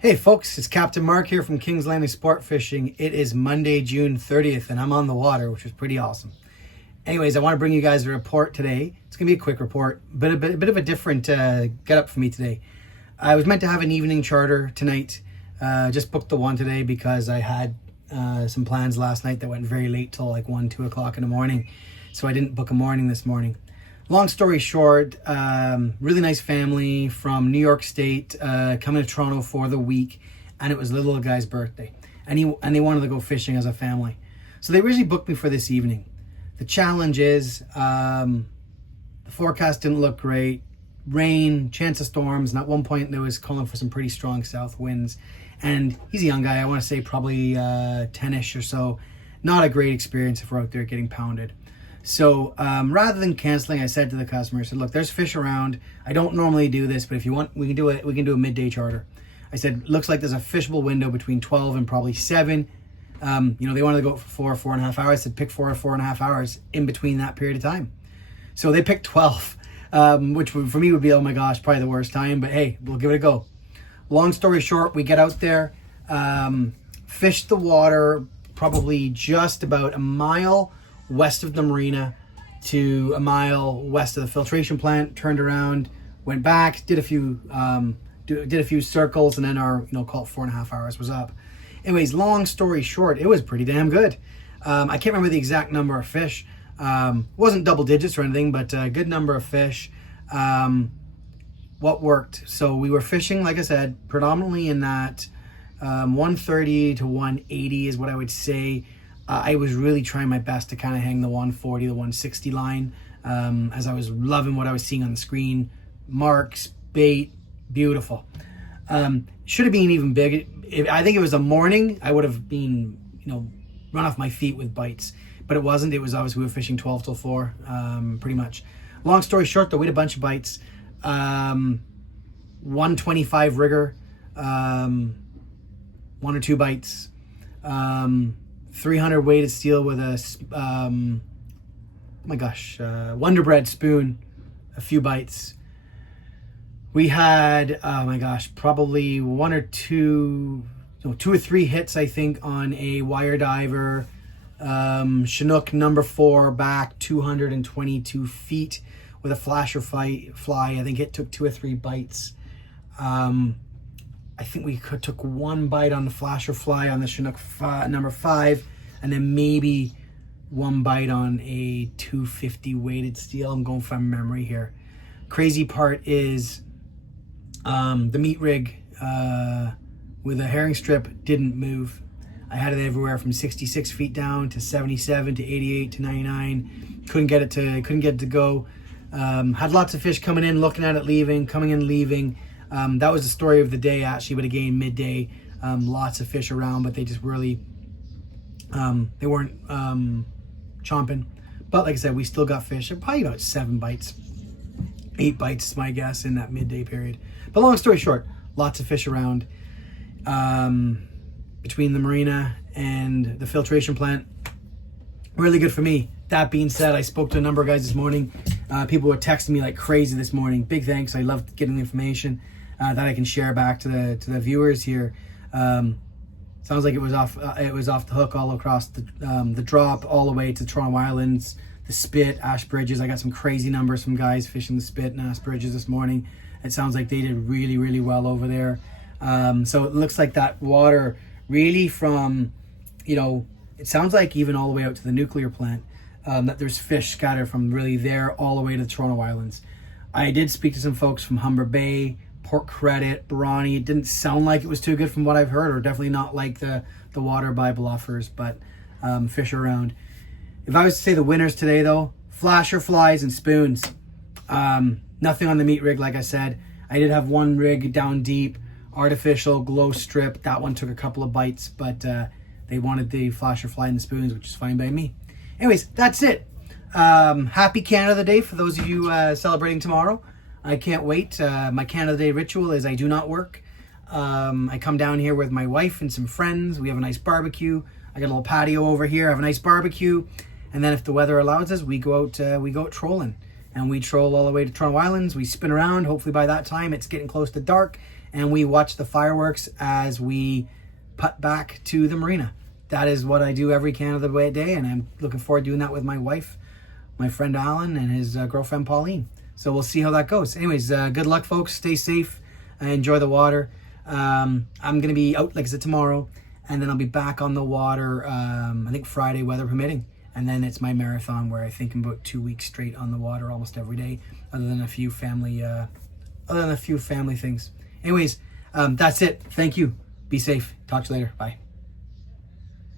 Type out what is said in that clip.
Hey folks, it's Captain Mark here from Kings Landing Sport Fishing. It is Monday, June 30th, and I'm on the water, which is pretty awesome. Anyways, I want to bring you guys a report today. It's going to be a quick report, but a bit of a different get up for me today. I was meant to have an evening charter tonight. Just booked the one today because I had some plans last night that went very late till like 1, 2 o'clock in the morning. So I didn't book a morning this morning. Long story short, really nice family from New York State coming to Toronto for the week, and it was the little guy's birthday, and they wanted to go fishing as a family. So they originally booked me for this evening. The challenge is the forecast didn't look great. Rain, chance of storms, and at one point there was calling for some pretty strong south winds. And he's a young guy, I want to say probably 10-ish or so. Not a great experience if we're out there getting pounded. So rather than canceling, I said to the customer, I said, look, there's fish around. I don't normally do this, but if you want, we can do a midday charter. I said, looks like there's a fishable window between 12 and probably 7. They wanted to go for 4.5 hours. I said, pick 4.5 hours in between that period of time. So they picked 12, which for me would be, oh my gosh, probably the worst time, but hey, we'll give it a go. Long story short, we get out there, fish the water probably just about a mile west of the marina to a mile west of the filtration plant, turned around, went back, did a few circles, and then our, call it 4.5 hours was up. Anyways, long story short, it was pretty damn good. I can't remember the exact number of fish. Wasn't double digits or anything, but a good number of fish. What worked? So we were fishing, like I said, predominantly in that 130 to 180 is what I would say. I was really trying my best to kind of hang the 140 to 160 line, as I was loving what I was seeing on the screen. Marks, bait, beautiful. Should have been even big. I think it was a morning, I would have been, run off my feet with bites. But it wasn't. It was obviously we were fishing 12 till 4, pretty much. Long story short, though, we had a bunch of bites. 125 rigger, 1 or 2 bites. 300 weighted steel with a Wonder Bread spoon, a few bites. We had probably 1 or 2 or 3 hits, I think, on a wire diver, Chinook number 4 back 222 feet with a flasher fly. I think it took 2 or 3 bites. I think we took 1 bite on the flasher fly on the Chinook number 5, and then maybe 1 bite on a 250 weighted steel. I'm going from memory here. Crazy part is the meat rig with a herring strip didn't move. I had it everywhere from 66 feet down to 77 to 88 to 99. Couldn't get it to go. Had lots of fish coming in, looking at it, leaving, coming in, leaving. That was the story of the day, actually, but again, midday, lots of fish around, but they just really, they weren't chomping. But like I said, we still got fish, probably about 7 bites, 8 bites, my guess, in that midday period. But long story short, lots of fish around. Between the marina and the filtration plant, really good for me. That being said, I spoke to a number of guys this morning. People were texting me like crazy this morning. Big thanks. I love getting the information that I can share back to the viewers here. Sounds like it was off the hook all across the drop, all the way to Toronto Islands, the Spit, Ashbridges. I got some crazy numbers from guys fishing the Spit and Ashbridges this morning. It sounds like they did really, really well over there. So it looks like that water really from, it sounds like even all the way out to the nuclear plant, that there's fish scattered from really there all the way to the Toronto Islands. I did speak to some folks from Humber Bay, Port Credit, Bronte. It didn't sound like it was too good from what I've heard, or definitely not like the water by Bluffers, but fish around. If I was to say the winners today, though, flasher flies and spoons. Nothing on the meat rig, like I said. I did have 1 rig down deep, artificial glow strip. That one took a couple of bites, but they wanted the flasher fly and the spoons, which is fine by me. Anyways, that's it. Happy Canada Day for those of you celebrating tomorrow. I can't wait. My Canada Day ritual is I do not work. I come down here with my wife and some friends. We have a nice barbecue. I got a little patio over here. I have a nice barbecue. And then if the weather allows us, we go out trolling. and we troll all the way to Toronto Islands. We spin around. Hopefully by that time it's getting close to dark, and we watch the fireworks as we putt back to the marina. That is what I do every Canada Day, and I'm looking forward to doing that with my wife, my friend Alan, and his girlfriend Pauline. So we'll see how that goes. Anyways, good luck, folks. Stay safe. Enjoy the water. I'm going to be out, like I said, tomorrow, and then I'll be back on the water, I think Friday, weather permitting. And then it's my marathon, where I think I'm about 2 weeks straight on the water almost every day, other than a few family things. Anyways, that's it. Thank you. Be safe. Talk to you later. Bye.